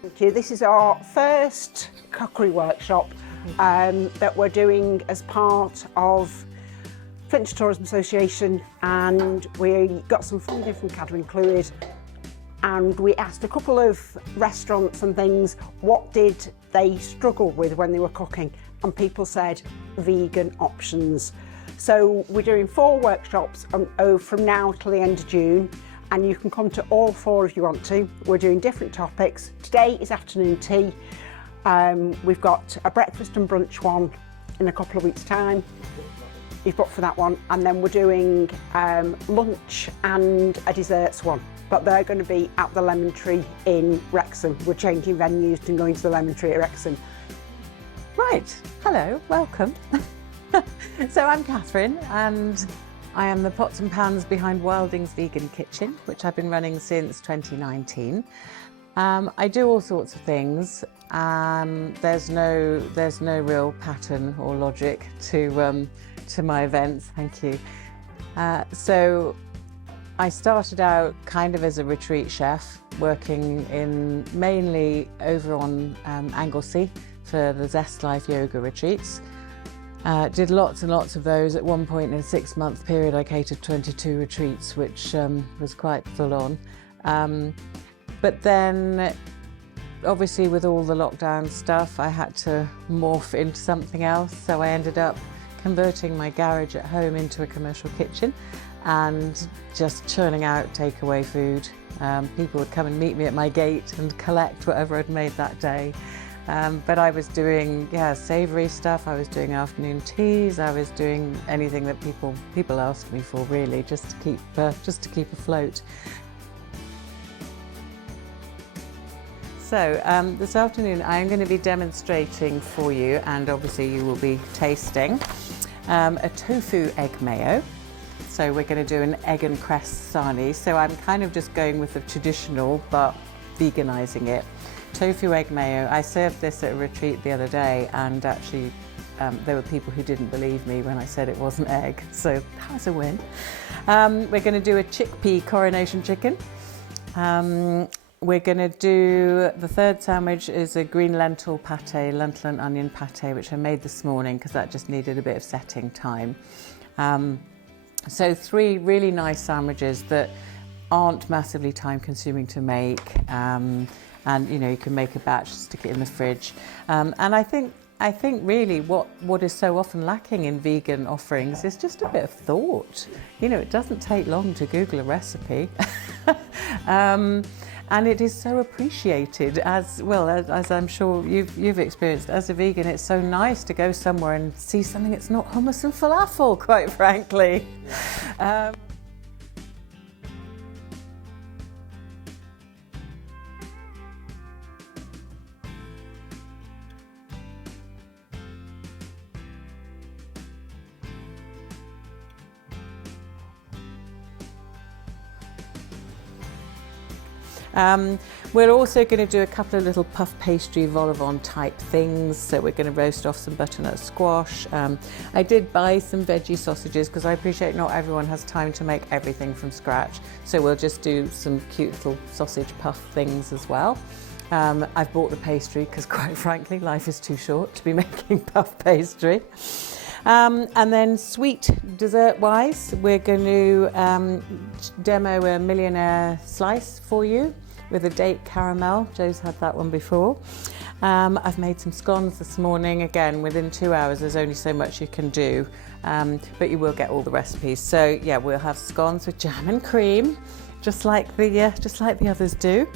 Thank you. This is our first cookery workshop that we're doing as part of Flintshire Tourism Association, and we got some funding from Cadbury Included, and we asked a couple of restaurants and things what did they struggle with when they were cooking, and people said vegan options. So we're doing 4 workshops from now till the end of June, and you can come to all 4 if you want to. We're doing different topics. Today is afternoon tea. We've got a breakfast and brunch one in a couple of weeks' time. You've booked for that one, and then we're doing lunch and a desserts one, but they're going to be at the Lemon Tree in Wrexham. We're changing venues and going to the Lemon Tree at Wrexham. Right, hello, welcome. So I'm Catherine, and I am the pots and pans behind Wilding's Vegan Kitchen, which I've been running since 2019. I do all sorts of things. There's no real pattern or logic to my events. Thank you. So I started out kind of as a retreat chef, working mainly over on Anglesey for the Zest Life yoga retreats. Did lots and lots of those. At one point in a 6-month period, I catered 22 retreats, which was quite full on. But then, obviously with all the lockdown stuff, I had to morph into something else. So I ended up converting my garage at home into a commercial kitchen and just churning out takeaway food. People would come and meet me at my gate and collect whatever I'd made that day. But I was doing, savoury stuff. I was doing afternoon teas. I was doing anything that people asked me for, really, just to keep afloat. So this afternoon I'm going to be demonstrating for you, and obviously you will be tasting, a tofu egg mayo. So we're going to do an egg and cress sarnie. So I'm kind of just going with the traditional but veganising it. Tofu egg mayo. I served this at a retreat the other day, and actually there were people who didn't believe me when I said it wasn't egg, so that was a win. We're going to do a chickpea coronation chicken. We're going to do, the third sandwich is a green lentil pate, lentil and onion pate, which I made this morning because that just needed a bit of setting time. So 3 really nice sandwiches that aren't massively time consuming to make. And you can make a batch, stick it in the fridge. And I think really what is so often lacking in vegan offerings is just a bit of thought. It doesn't take long to Google a recipe. And it is so appreciated, as well as I'm sure you've experienced. As a vegan, it's so nice to go somewhere and see something that's not hummus and falafel, quite frankly. We're also going to do a couple of little puff pastry vol au vent type things. So we're going to roast off some butternut squash. I did buy some veggie sausages because I appreciate not everyone has time to make everything from scratch. So we'll just do some cute little sausage puff things as well. I've bought the pastry because, quite frankly, life is too short to be making puff pastry. And then sweet dessert wise, we're going to demo a millionaire slice for you with a date caramel. Joe's had that one before. I've made some scones this morning. Again, within 2 hours, there's only so much you can do, but you will get all the recipes. So yeah, we'll have scones with jam and cream, just like the others do.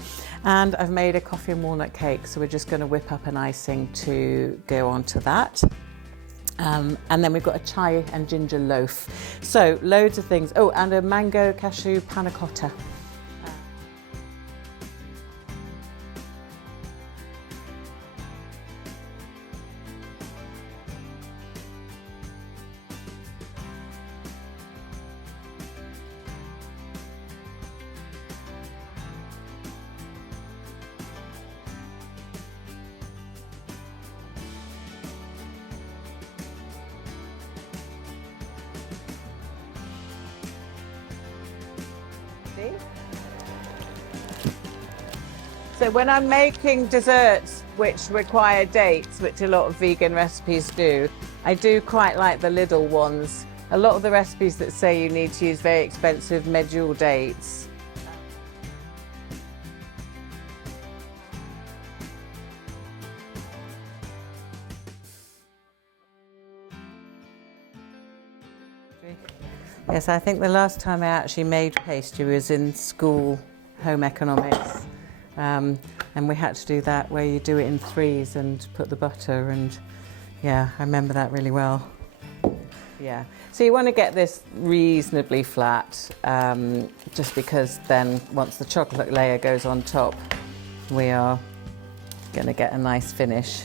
And I've made a coffee and walnut cake, so we're just going to whip up an icing to go onto that. And then we've got a chai and ginger loaf. So loads of things. Oh, and a mango cashew panna cotta. So when I'm making desserts which require dates, which a lot of vegan recipes do, I do quite like the little ones. A lot of the recipes that say you need to use very expensive medjool dates. Yes, I think the last time I actually made pastry was in school, home economics. And we had to do that where you do it in threes and put the butter, and yeah, I remember that really well. Yeah, so you want to get this reasonably flat, just because then once the chocolate layer goes on top, we are going to get a nice finish.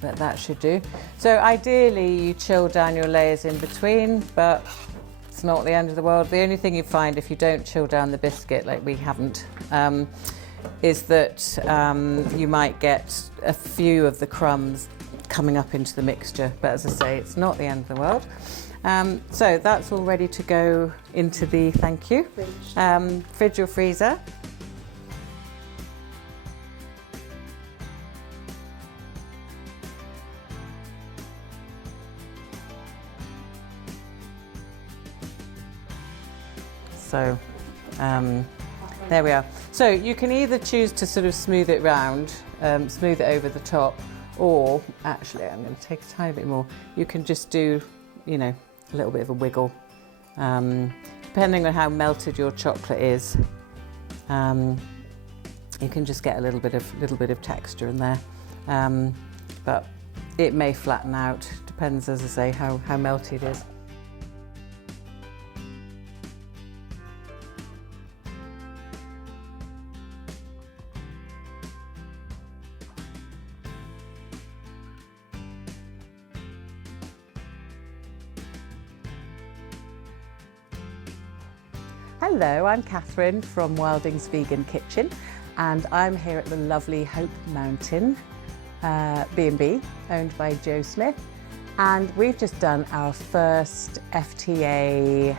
But that should do. So ideally you chill down your layers in between, but it's not the end of the world. The only thing you find if you don't chill down the biscuit, like we haven't, is that you might get a few of the crumbs coming up into the mixture. But as I say, it's not the end of the world. So that's all ready to go into the, thank you, fridge or freezer. So there we are. So you can either choose to sort of smooth it round, smooth it over the top, or actually I'm going to take a tiny bit more. You can just do, you know, a little bit of a wiggle, depending on how melted your chocolate is. You can just get a little bit of texture in there, but it may flatten out. Depends, as I say, how melty it is. Hello, I'm Catherine from Wildings Vegan Kitchen, and I'm here at the lovely Hope Mountain B&B owned by Joe Smith, and we've just done our first FTA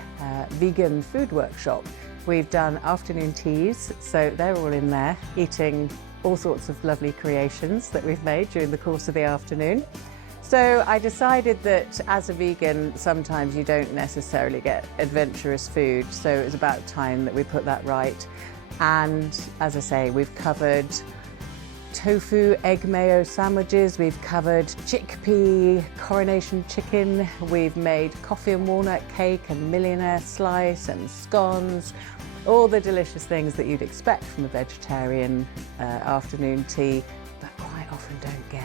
vegan food workshop. We've done afternoon teas, so they're all in there eating all sorts of lovely creations that we've made during the course of the afternoon. So I decided that as a vegan, sometimes you don't necessarily get adventurous food. So it was about time that we put that right. And as I say, we've covered tofu egg mayo sandwiches. We've covered chickpea coronation chicken. We've made coffee and walnut cake and millionaire slice and scones. All the delicious things that you'd expect from a vegetarian afternoon tea, but quite often don't get.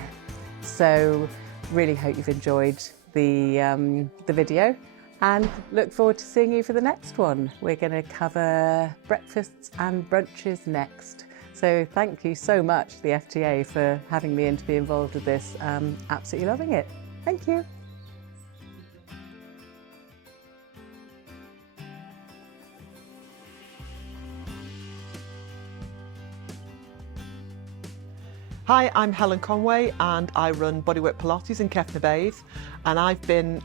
So really hope you've enjoyed the video, and look forward to seeing you for the next one. We're going to cover breakfasts and brunches next. So thank you so much to the FTA for having me in to be involved with this. Absolutely loving it. Thank you. Hi, I'm Helen Conway and I run Bodywork Pilates in Kefner Bays, and I've been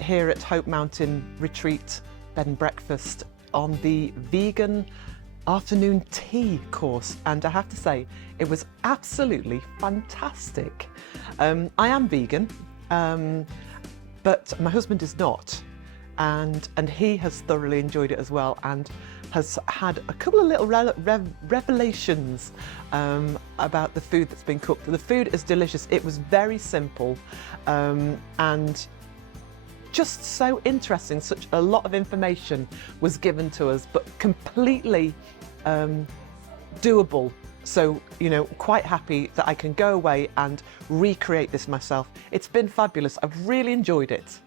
here at Hope Mountain Retreat Bed and Breakfast on the vegan afternoon tea course, and I have to say it was absolutely fantastic. I am vegan, but my husband is not, and he has thoroughly enjoyed it as well, and has had a couple of little revelations about the food that's been cooked. The food is delicious. It was very simple and just so interesting. Such a lot of information was given to us, but completely doable. So, you know, quite happy that I can go away and recreate this myself. It's been fabulous. I've really enjoyed it.